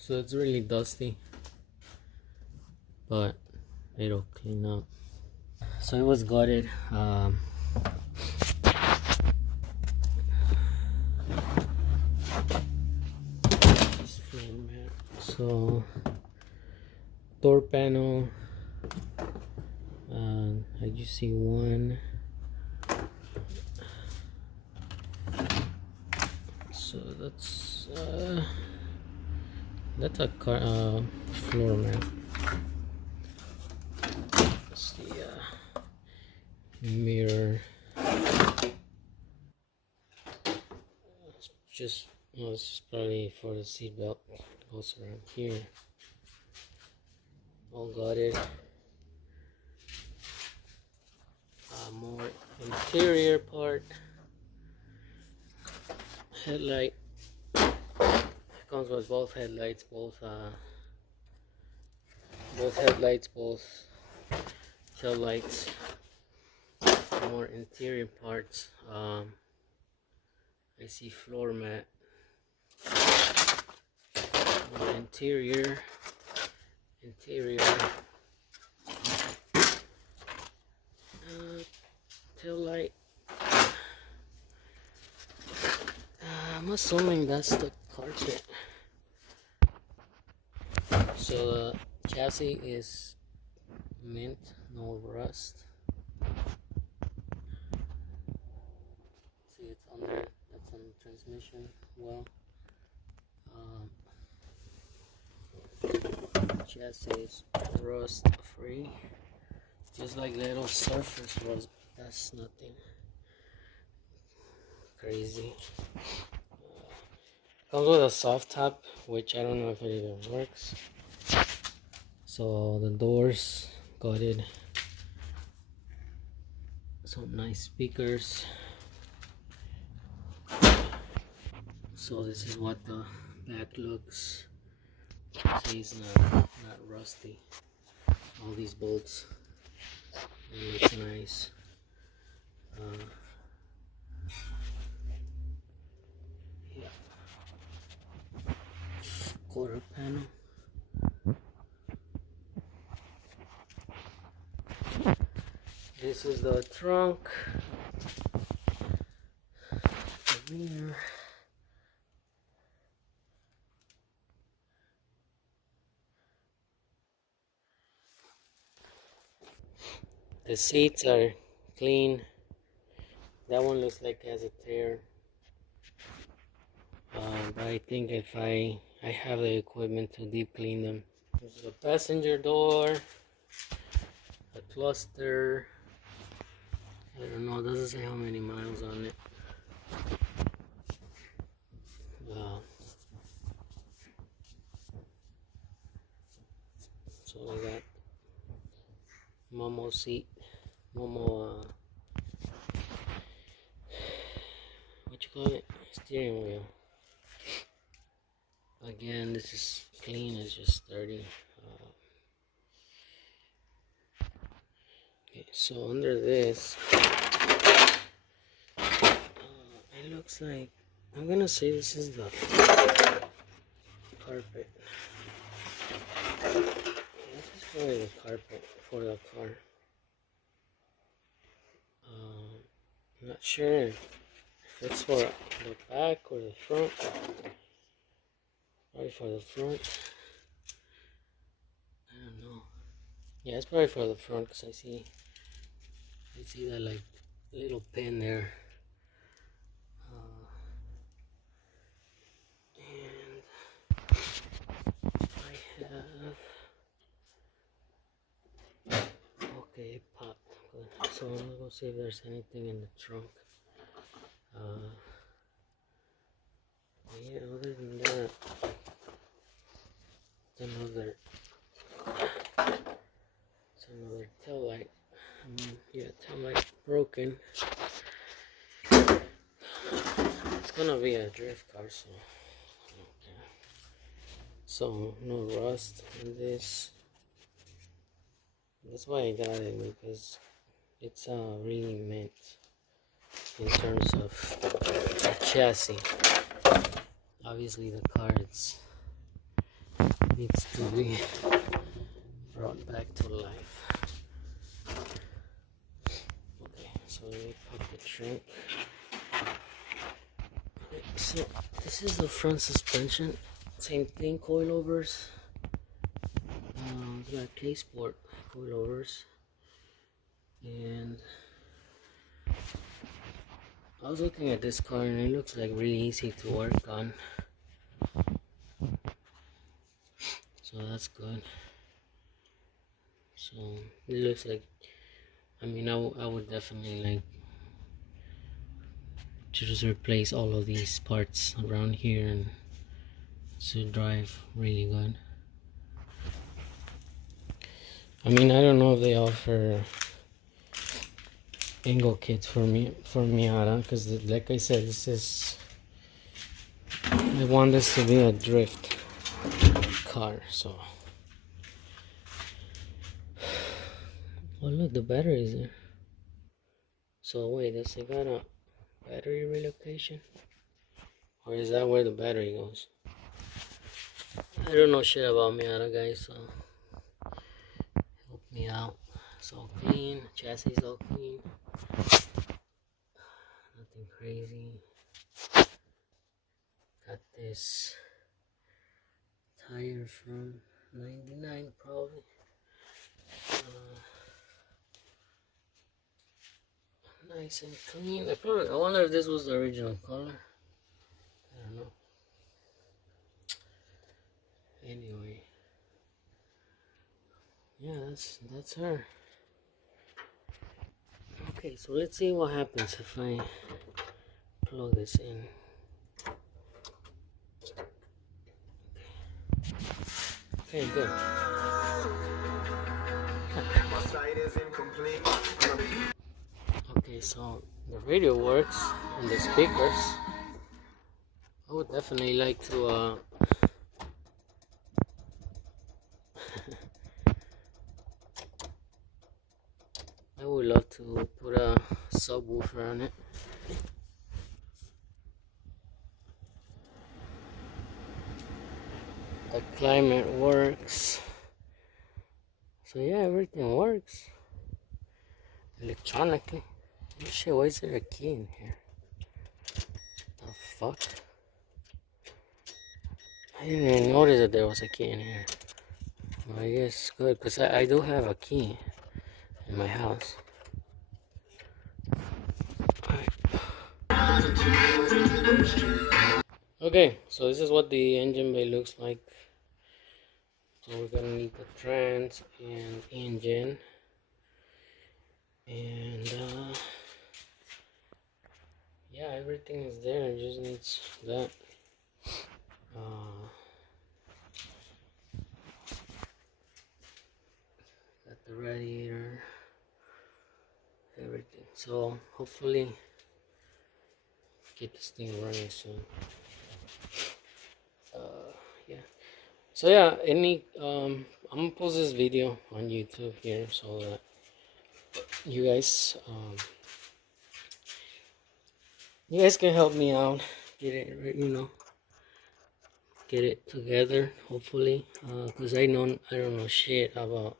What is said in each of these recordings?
So it's really dusty, but it'll clean up. So it was gutted. So door panel, as you see, one. So that's a car floor mat. That's the mirror. It's just probably for the seat belt. It goes around here. All gutted. More interior part. Headlight. It comes with both headlights, both headlights, both tail lights. More interior parts. I see floor mat. More interior. Tail light. I'm assuming that's the carpet. So the chassis is mint, no rust. See, it's on there. That's on the transmission. Well, chassis is rust free, just like little surface rust. That's nothing crazy. Comes with a soft top, which I don't know if it even works. So the doors gutted. Some nice speakers. So this is what the back looks. See, it's not rusty. All these bolts. It looks nice. Yeah. Quarter panel. This is the trunk. The rear. The seats are clean. That one looks like it has a tear. But I think if I have the equipment to deep clean them. This is a passenger door. A cluster. I don't know, it doesn't say how many miles on it. So I got Momo seat, Momo, what you call it? Steering wheel. Again, this is clean, it's just dirty. Okay, so under this, it looks like, I'm gonna say this is the carpet. This is probably the carpet for the car. I'm not sure if it's for the back or the front. Probably for the front. I don't know. Yeah, it's probably for the front because I see that like little pin there. Okay, it popped. Good. So I'm gonna go see if there's anything in the trunk. Yeah, other than that, it's another tail light. Yeah, tail light broken. It's gonna be a drift car, so okay. So no rust in this. That's why I got it, because it's really mint in terms of the chassis. Obviously the car, it's needs to be brought back to life. Okay, so let me pop the trunk. Okay, so this is the front suspension. Same thing, coilovers. It's got K-Sport coilovers. And I was looking at this car and it looks like really easy to work on. So that's good. So it looks like, I mean, I would definitely like to just replace all of these parts around here and to drive really good. I mean, I don't know if they offer angle kits for Miata, because like I said, I want this to be a drift car. So oh look, the battery is there. So wait, does it got a battery relocation, or is that where the battery goes? I don't know shit about Miata, guys, so help me out. It's all clean, chassis is all clean, nothing crazy. Got this tire from 99 probably. Nice and clean. I wonder if this was the original color. I don't know. Anyway, yeah, that's her. Okay, so let's see what happens if I plug this in. Okay, good. Okay, so the radio works and the speakers. I would definitely like to I would love to put a subwoofer on it. The climate works. So yeah, everything works electronically. Oh shit, why is there a key in here? The fuck? I didn't even notice that there was a key in here. Well, I guess it's good, because I do have a key in my house. Okay, so this is what the engine bay looks like. So we're gonna need the trans and engine, and yeah, everything is there. It just needs that. Got the radiator, everything. So hopefully get this thing running soon. Yeah. So yeah, I'm gonna post this video on YouTube here so that you guys can help me out, get it, get it together, hopefully, because I don't know shit about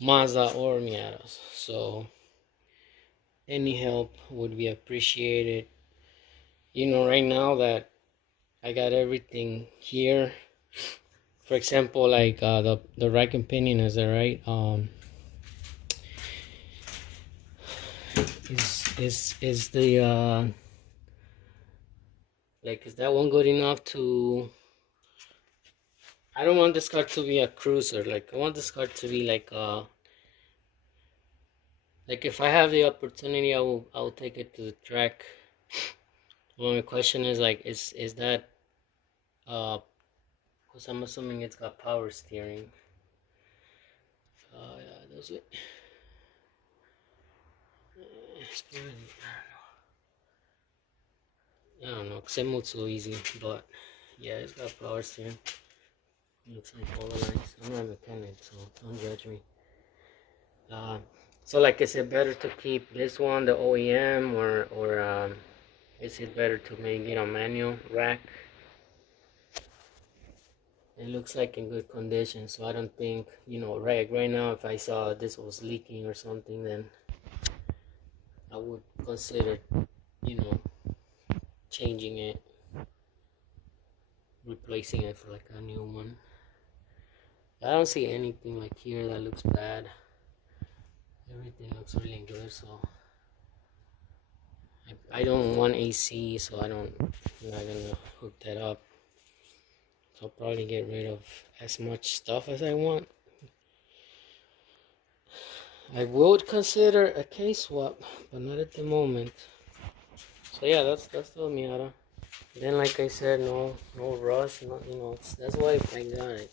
Mazda or Miatas, so any help would be appreciated. Right now that I got everything here, for example, like the rack and pinion is there, right? Is the like, is that one good enough to? I don't want this car to be a cruiser. Like, I want this car to be like if I have the opportunity, I will take it to the track. Well, my question is like, is that because I'm assuming it's got power steering. Yeah, does it? I don't know, because it moves so easy, but yeah, it's got power steering. Looks like all the lights. I'm not a mechanic, so don't judge me. So like, is it better to keep this one, the OEM, or is it better to maybe get a manual rack? It looks like in good condition, so I don't think, you know, right now if I saw this was leaking or something, then I would consider, you know, changing it, replacing it for like a new one. I don't see anything like here that looks bad. Everything looks really good, so I don't want AC, so I'm not gonna hook that up. So I'll probably get rid of as much stuff as I want. I would consider a case swap, but not at the moment. So yeah, that's the Miata. Then, like I said, no rush, not, you know. That's why I got it.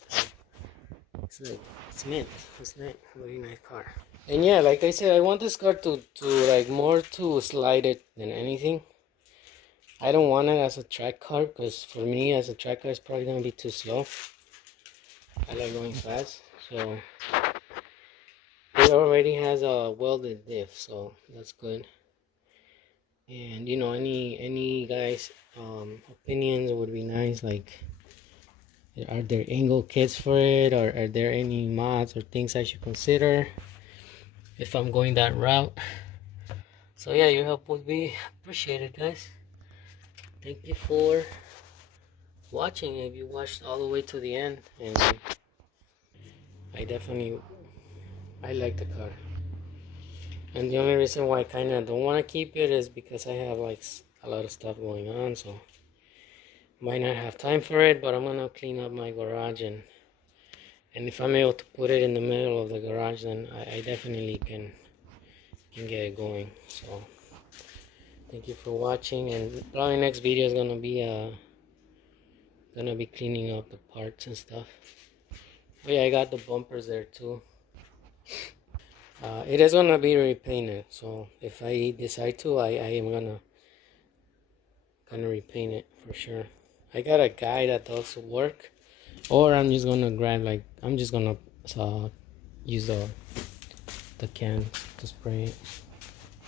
It's like it's mint. It's mint. Very nice car. And yeah, like I said, I want this car to like more to slide it than anything. I don't want it as a track car because for me as a track car it's probably gonna be too slow. I like going fast, so it already has a welded diff, so that's good. And you know, any guys opinions would be nice. Like, are there angle kits for it, or are there any mods or things I should consider if I'm going that route? So yeah, your help would be appreciated, guys. Thank you for watching. If you watched all the way to the end, and I like the car. And the only reason why I kind of don't want to keep it is because I have like a lot of stuff going on, so might not have time for it. But I'm gonna clean up my garage, and if I'm able to put it in the middle of the garage, then I definitely can get it going. So thank you for watching, and probably next video is gonna be cleaning up the parts and stuff. Oh yeah, I got the bumpers there too. It is gonna be repainted, so if I decide to, I am gonna repaint it for sure. I got a guy that does work, or I'm just gonna grab, like, I'm just gonna use the can to spray it.